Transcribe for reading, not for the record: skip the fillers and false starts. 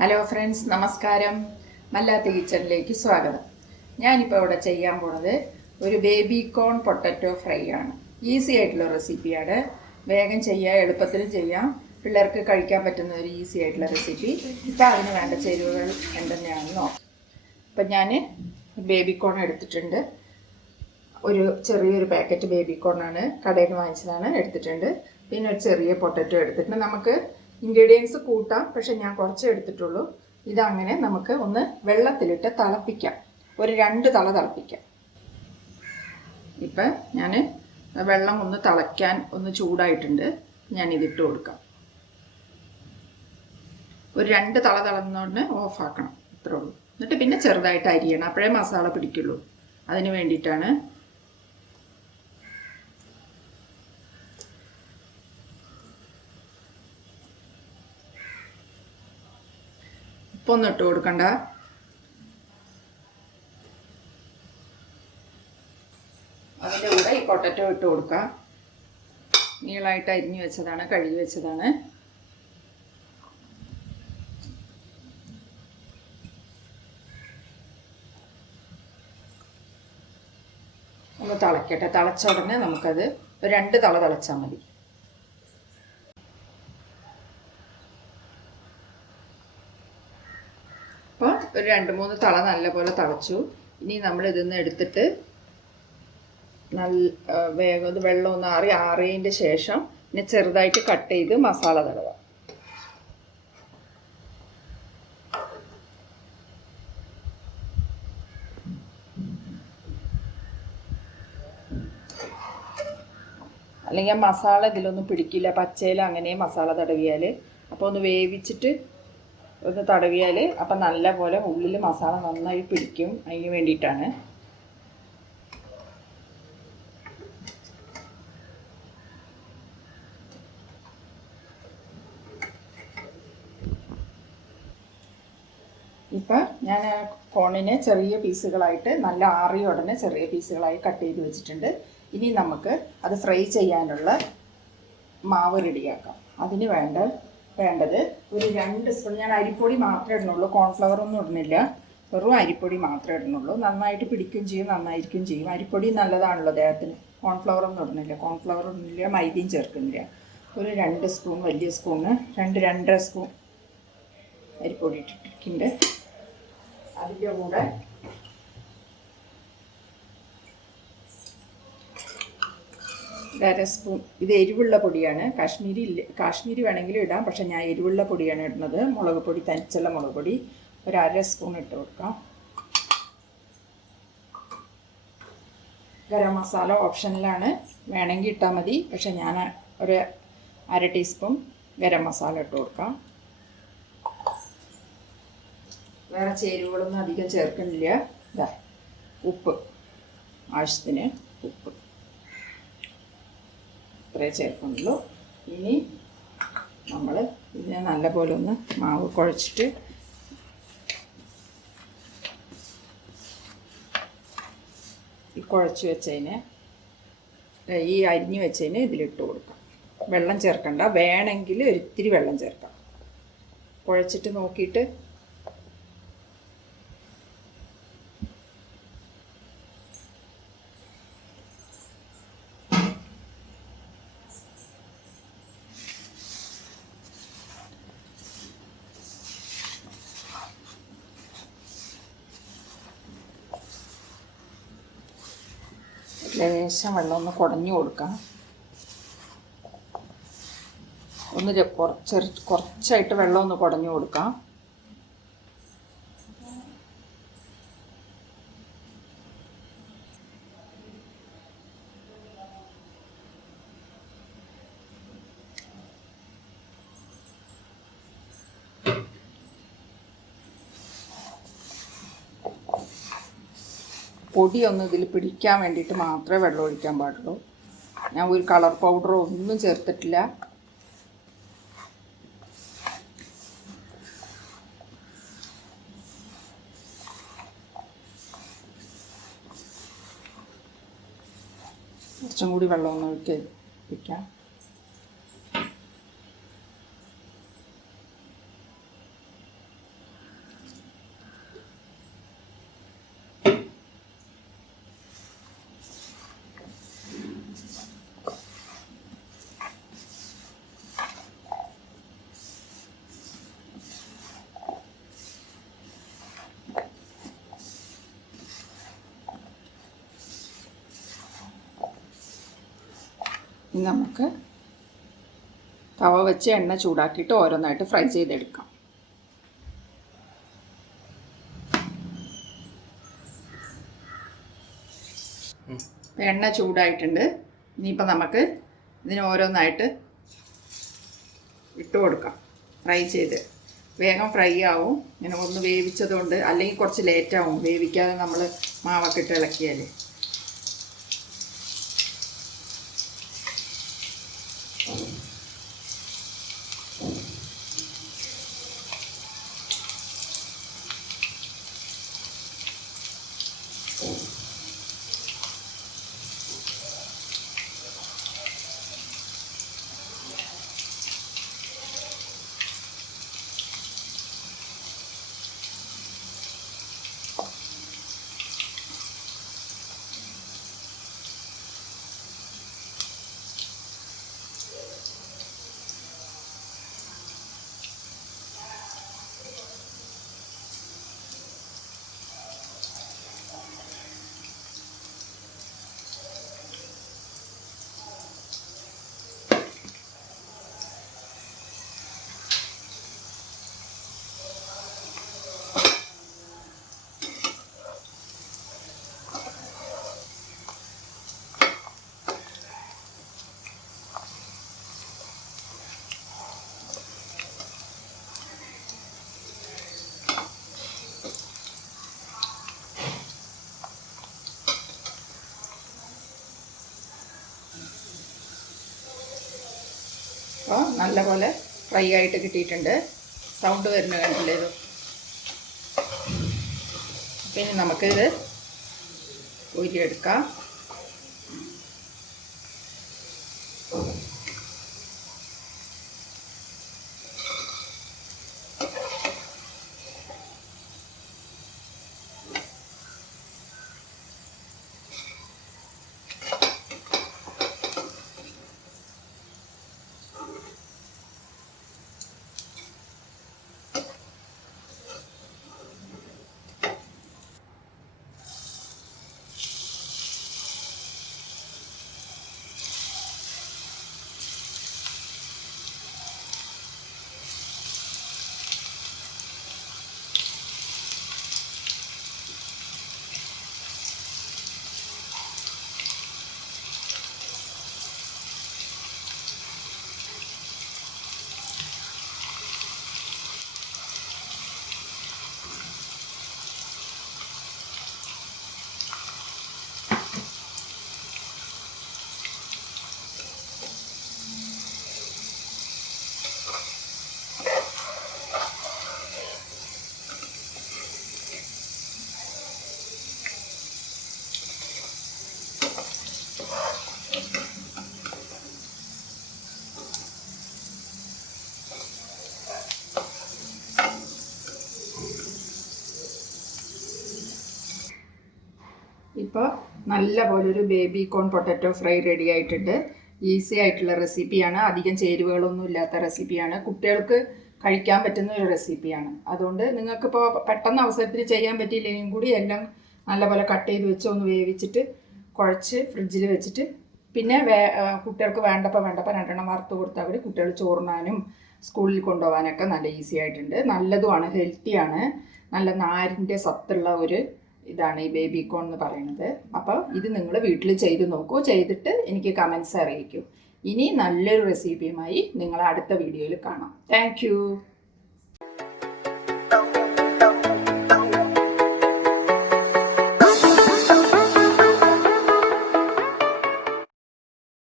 Hello friends, നമസ്കാരം. മല്ലാത്ത് കിച്ചണിലേക്ക് സ്വാഗതം. ഞാനിപ്പോൾ ഇവിടെ ചെയ്യാൻ പോണത് ഒരു ബേബി കോൺ പൊട്ടറ്റോ ഫ്രൈ ആണ്. ഈസി ആയിട്ടുള്ള റെസിപ്പിയാണ്. വേഗം ചെയ്യാം, എളുപ്പത്തിലും ചെയ്യാം, പിള്ളേർക്ക് കഴിക്കാൻ പറ്റുന്ന ഒരു ഈസി ആയിട്ടുള്ള റെസിപ്പി. ഇപ്പം അതിന് വേണ്ട ചേരുവകൾ എന്തെന്നെയാണെന്ന് നോക്കാം. ഇപ്പം ഞാൻ ബേബി കോൺ എടുത്തിട്ടുണ്ട്. ഒരു ചെറിയൊരു പാക്കറ്റ് ബേബി കോണാണ്, കടയിൽ നിന്ന് വാങ്ങിച്ചതാണ്, എടുത്തിട്ടുണ്ട്. പിന്നെ ഒരു ചെറിയ പൊട്ടറ്റോ എടുത്തിട്ടുണ്ട്. നമുക്ക് ഇൻഗ്രീഡിയൻസ് കൂട്ടാം, പക്ഷെ ഞാൻ കുറച്ച് എടുത്തിട്ടുള്ളൂ. ഇതങ്ങനെ നമുക്ക് ഒന്ന് വെള്ളത്തിലിട്ട് തിളപ്പിക്കാം. ഒരു 2 തള തിളപ്പിക്കാം. ഇപ്പം ഞാൻ വെള്ളം ഒന്ന് തിളയ്ക്കാൻ ഒന്ന് ചൂടായിട്ടുണ്ട്. ഞാനിതിട്ട് കൊടുക്കാം. ഒരു 2 തള തിളന്നോണ്ട് ഓഫാക്കണം, ഇത്രേ ഉള്ളൂ. എന്നിട്ട് പിന്നെ ചെറുതായിട്ട് അരിയണം, അപ്പോഴേ മസാല പിടിക്കുള്ളൂ. അതിന് വേണ്ടിയിട്ടാണ്. ഉപ്പൊന്നും ഇട്ട് കൊടുക്കണ്ട. അതിൻ്റെ കൂടെ ഈ പൊട്ടറ്റോ ഇട്ട് കൊടുക്കാം. നീളമായിട്ട് അരിഞ്ഞു വെച്ചതാണ്, കഴുകി വെച്ചതാണ്. ഒന്ന് തിളയ്ക്കട്ടെ. തിളച്ച ഉടനെ നമുക്കത് ഒരു 2 തള തിളച്ചാൽ മതി. അപ്പോൾ ഒരു 2-3 തള നല്ലപോലെ തിളച്ചു. ഇനി നമ്മൾ ഇതിന്ന് എടുത്തിട്ട് വേഗം വെള്ളം ഒന്ന് ആറിയതിൻ്റെ ശേഷം പിന്നെ ചെറുതായിട്ട് കട്ട് ചെയ്ത് മസാല തടവാം. അല്ലെങ്കിൽ മസാല ഇതിലൊന്നും പിടിക്കില്ല, പച്ചയിൽ അങ്ങനെ മസാല തടവിയാൽ. അപ്പോൾ ഒന്ന് വേവിച്ചിട്ട് ഒന്ന് തടവിയാൽ അപ്പം നല്ല പോലെ ഉള്ളിൽ മസാല നന്നായി പിടിക്കും. അതിന് വേണ്ടിയിട്ടാണ്. ഇപ്പം ഞാൻ കോണിനെ ചെറിയ പീസുകളായിട്ട് നല്ല ആറിയ ഉടനെ ചെറിയ പീസുകളായി കട്ട് ചെയ്ത് വെച്ചിട്ടുണ്ട്. ഇനി നമുക്ക് അത് ഫ്രൈ ചെയ്യാനുള്ള മാവ് റെഡിയാക്കാം. അതിന് വേണ്ടത് ഒരു 2 സ്പൂൺ. ഞാൻ അരിപ്പൊടി മാത്രമേ ഇടുന്നുള്ളൂ, കോൺഫ്ലവർ ഒന്നും ഇടുന്നില്ല. വെറും അരിപ്പൊടി മാത്രമേ ഇടുന്നുള്ളൂ. നന്നായിട്ട് പിടിക്കുകയും ചെയ്യും, നന്നായിരിക്കും ചെയ്യും. അരിപ്പൊടി നല്ലതാണല്ലോ ദേഹത്തിന്. കോൺഫ്ലവർ ഒന്നും ഇടുന്നില്ല, മൈദയും ചേർക്കുന്നില്ല. ഒരു 2 സ്പൂൺ, വലിയ സ്പൂണ് 2-2.5 സ്പൂൺ അരിപ്പൊടി ഇട്ടിട്ടുണ്ട്. അതിൻ്റെ കൂടെ സ്പൂൺ, ഇത് എരിവുള്ള പൊടിയാണ്. കാശ്മീരി വേണമെങ്കിലും ഇടാം, പക്ഷെ ഞാൻ എരിവുള്ള പൊടിയാണ് ഇടുന്നത്. മുളക് പൊടി, തനിച്ചുള്ള മുളക് പൊടി ഒരു 1/2 സ്പൂൺ ഇട്ട് കൊടുക്കാം. ഗരം മസാല ഓപ്ഷനിലാണ്, വേണമെങ്കിൽ ഇട്ടാൽ മതി. പക്ഷെ ഞാൻ ഒരു 1/2 ടീസ്പൂൺ ഗരം മസാല ഇട്ട് കൊടുക്കാം. വേറെ ചേരുവകളൊന്നും അധികം ചേർക്കുന്നില്ല. ഉപ്പ്, ആവശ്യത്തിന് ഉപ്പ് ഇത്രേ ചേർക്കുന്നുള്ളൂ. ഇനി നമ്മൾ ഇതിനെ നല്ലപോലെ ഒന്ന് മാവ് കുഴച്ചിട്ട് ഈ കുഴച്ച് വെച്ചതിന്, ഈ അരിഞ്ഞ് വെച്ചതിന് ഇതിലിട്ട് കൊടുക്കാം. വെള്ളം ചേർക്കണ്ട, വേണമെങ്കിൽ ഒരിത്തിരി വെള്ളം ചേർക്കാം. കുഴച്ചിട്ട് നോക്കിയിട്ട് ലേശം വെള്ളം ഒന്ന് കുടഞ്ഞു കൊടുക്കാം. കുറച്ചായിട്ട് വെള്ളം ഒന്ന് കുടഞ്ഞു കൊടുക്കാം. പൊടിയൊന്നും ഇതിൽ പിടിക്കാൻ വേണ്ടിയിട്ട് മാത്രമേ വെള്ളം ഒഴിക്കാൻ പാടുള്ളൂ. ഞാൻ ഒരു കളർ പൗഡറോ ഒന്നും ചേർത്തിട്ടില്ല. കുറച്ചും കൂടി വെള്ളം ഒന്ന് ഒഴിക്കാം. ഇനി നമുക്ക് തവ വെച്ച് എണ്ണ ചൂടാക്കിയിട്ട് ഓരോന്നായിട്ട് ഫ്രൈ ചെയ്തെടുക്കാം. എണ്ണ ചൂടായിട്ടുണ്ട്. ഇനിയിപ്പോൾ നമുക്ക് ഇതിന് ഓരോന്നായിട്ട് ഇട്ട് കൊടുക്കാം. ഫ്രൈ ചെയ്ത് വേഗം ഫ്രൈ ആവും. ഇങ്ങനെ ഒന്ന് വേവിച്ചതുകൊണ്ട്, അല്ലെങ്കിൽ കുറച്ച് ലേറ്റാവും വേവിക്കാതെ നമ്മൾ മാവൊക്കെ ഇട്ട് ഇളക്കിയാൽ. അപ്പോൾ നല്ലപോലെ ഫ്രൈ ആയിട്ട് കിട്ടിയിട്ടുണ്ട്. സൗണ്ട് വരുന്ന കണ്ടില്ലേ ഇത്. പിന്നെ നമുക്കിത് ഊരിയെടുക്കാം. ഇപ്പോൾ നല്ല പോലെ ഒരു baby corn potato fry ready ആയിട്ടുണ്ട്. ഈസി ആയിട്ടുള്ള റെസിപ്പിയാണ്. അധികം ചേരുവകളൊന്നും ഇല്ലാത്ത റെസിപ്പിയാണ്. കുട്ടികൾക്ക് കഴിക്കാൻ പറ്റുന്ന ഒരു റെസിപ്പിയാണ്. അതുകൊണ്ട് നിങ്ങൾക്കിപ്പോൾ പെട്ടെന്ന് അവസരത്തിൽ ചെയ്യാൻ പറ്റിയില്ലെങ്കിലും കൂടി എല്ലാം നല്ലപോലെ കട്ട് ചെയ്ത് വെച്ച് ഒന്ന് വേവിച്ചിട്ട് കുഴച്ച് ഫ്രിഡ്ജിൽ വെച്ചിട്ട് പിന്നെ കുട്ടികൾക്ക് വേണ്ടപ്പോൾ രണ്ടെണ്ണം വറുത്ത് കൊടുത്താൽ മതി. കുട്ടികൾ ചോറുണ്ണാനും സ്കൂളിൽ കൊണ്ടുപോകാനൊക്കെ നല്ല ഈസി ആയിട്ടുണ്ട്. നല്ലതുമാണ്, ഹെൽത്തിയാണ്. നല്ല നാരിൻ്റെ സത്തുള്ള ഒരു ഇതാണ് ഈ ബേബി കോൺ എന്ന് പറയുന്നത്. അപ്പോൾ ഇത് നിങ്ങൾ വീട്ടിൽ ചെയ്ത് നോക്കൂ. ചെയ്തിട്ട് എനിക്ക് കമൻസ് അറിയിക്കൂ. ഇനി നല്ലൊരു റെസിപ്പിയുമായി നിങ്ങളെ അടുത്ത വീഡിയോയിൽ കാണാം. താങ്ക്